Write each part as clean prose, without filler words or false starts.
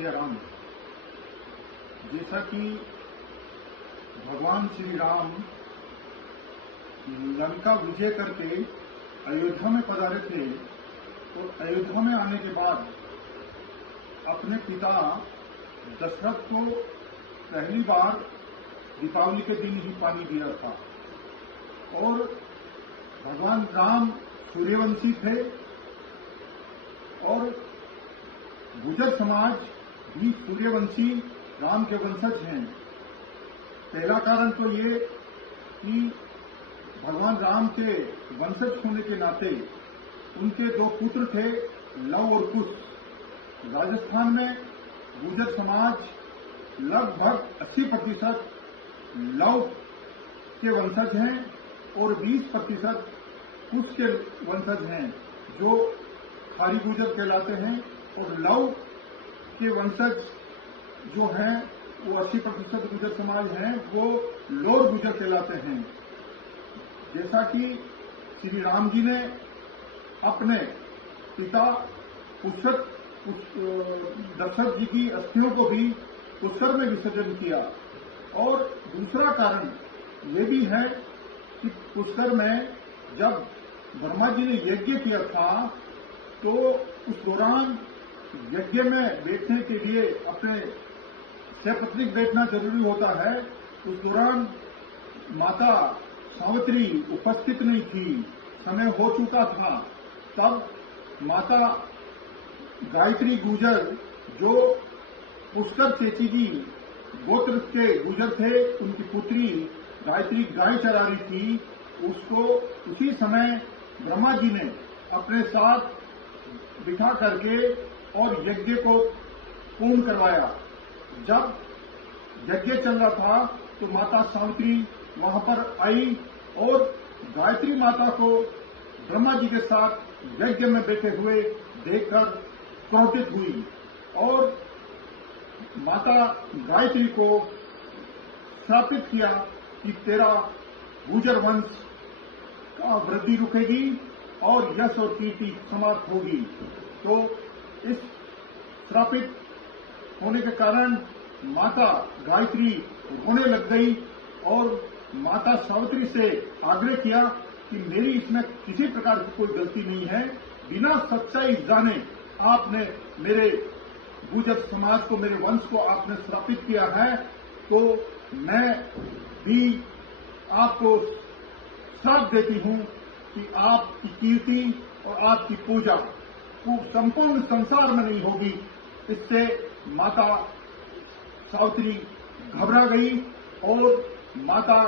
सियाराम। जैसा कि भगवान श्री राम लंका विजय करके अयोध्या में पधारे थे, तो अयोध्या में आने के बाद अपने पिता दशरथ को पहली बार दीपावली के दिन ही पानी दिया था। और भगवान राम सूर्यवंशी थे और गुर्जर समाज भी सूर्यवंशी राम के वंशज हैं। पहला कारण तो ये कि भगवान राम के वंशज होने के नाते उनके दो पुत्र थे, लव और कुश। राजस्थान में गुर्जर समाज लगभग 80% लव के वंशज हैं और 20% कुश के वंशज हैं, जो खारी गुर्जर कहलाते हैं। और लव के वंशज जो हैं वो 80% गुर्जर समाज हैं, वो लोर गुर्जर कहलाते हैं। जैसा कि श्री राम जी ने अपने पिता दशरथ जी की अस्थियों को भी पुष्कर में विसर्जन किया। और दूसरा कारण ये भी है कि पुष्कर में जब ब्रह्मा जी ने यज्ञ किया था, तो उस दौरान यज्ञ में बैठने के लिए अपने सपत्नीक बैठना जरूरी होता है। उस दौरान माता सावित्री उपस्थित नहीं थी, समय हो चुका था। तब माता गायत्री गुर्जर, जो पुष्कर चेची जी गोत्र के गुर्जर थे, उनकी पुत्री गायत्री गाय चरा रही थी। उसको उसी समय ब्रह्मा जी ने अपने साथ बिठा करके और यज्ञ को पूर्ण करवाया। जब यज्ञ चल रहा था तो माता सावित्री वहां पर आई और गायत्री माता को ब्रह्मा जी के साथ यज्ञ में बैठे हुए देखकर क्रोधित हुई और माता गायत्री को श्रापित किया कि तेरा गुर्जर वंश का वृद्धि रुकेगी और यश और कीर्ति समाप्त होगी। तो इस श्रापित होने के कारण माता गायत्री रोने लग गई और माता सावित्री से आग्रह किया कि मेरी इसमें किसी प्रकार की कोई गलती नहीं है, बिना सच्चाई जाने आपने मेरे गुर्जर समाज को, मेरे वंश को आपने श्रापित किया है, तो मैं भी आपको श्राप देती हूं कि आपकी कीर्ति और आपकी पूजा संपूर्ण संसार में नहीं होगी। इससे माता सावित्री घबरा गई और माता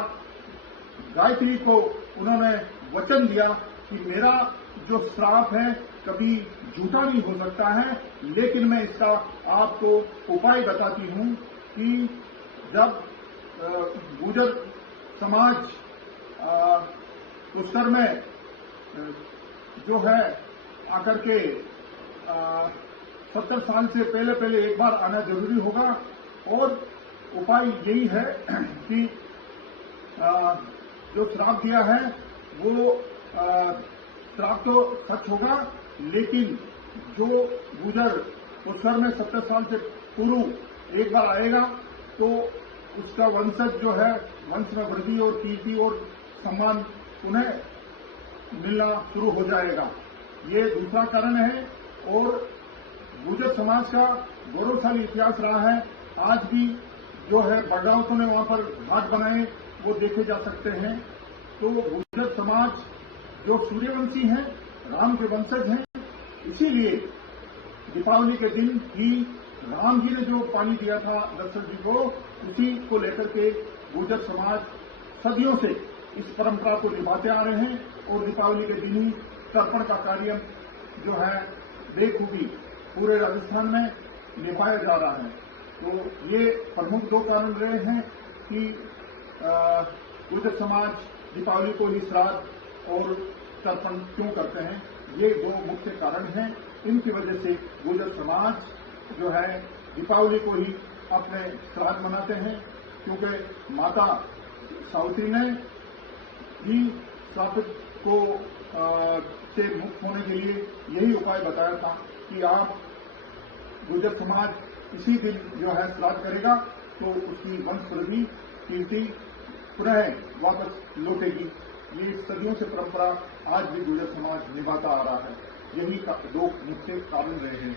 गायत्री को उन्होंने वचन दिया कि मेरा जो श्राप है कभी झूठा नहीं हो सकता है, लेकिन मैं इसका आपको उपाय बताती हूं कि जब गुर्जर समाज पुष्कर में जो है आकर के 70 साल से पहले एक बार आना जरूरी होगा। और उपाय यही है कि जो श्राप दिया है वो श्राप तो सच होगा, लेकिन जो गुर्जर पुष्कर में 70 साल से पूर्व एक बार आएगा तो उसका वंशज जो है, वंश में वृद्धि और कीर्ति और सम्मान उन्हें मिलना शुरू हो जाएगा। ये दूसरा कारण है। और गुर्जर समाज का गौरवशाली इतिहास रहा है। आज भी जो है बड़गांवों ने वहां पर घाट बनाए, वो देखे जा सकते हैं। तो गुर्जर समाज जो सूर्यवंशी हैं, राम के वंशज हैं, इसीलिए दीपावली के दिन ही राम जी ने जो पानी दिया था दशरथ जी को, उसी को लेकर के गुर्जर समाज सदियों से इस परंपरा को निभाते आ रहे हैं। और दीपावली के दिन ही तर्पण का कार्य जो है बेखूबी पूरे राजस्थान में निभाया जा रहा है। तो ये प्रमुख दो कारण रहे हैं कि गुर्जर समाज दीपावली को ही श्राद्ध और तर्पण क्यों करते हैं। ये दो मुख्य कारण हैं। इनकी वजह से गुर्जर समाज जो है दीपावली को ही अपने श्राद्ध मनाते हैं, क्योंकि माता सावित्री ने भी श्रापित को से मुक्त होने के लिए यही उपाय बताया था कि आप गुर्जर समाज इसी दिन जो है श्राद्ध करेगा तो उसकी वंश वृद्धि कीर्ति पुनः वापस लौटेगी। ये सदियों से परंपरा आज भी गुर्जर समाज निभाता आ रहा है। यही दो मुख्य कारण रहे हैं।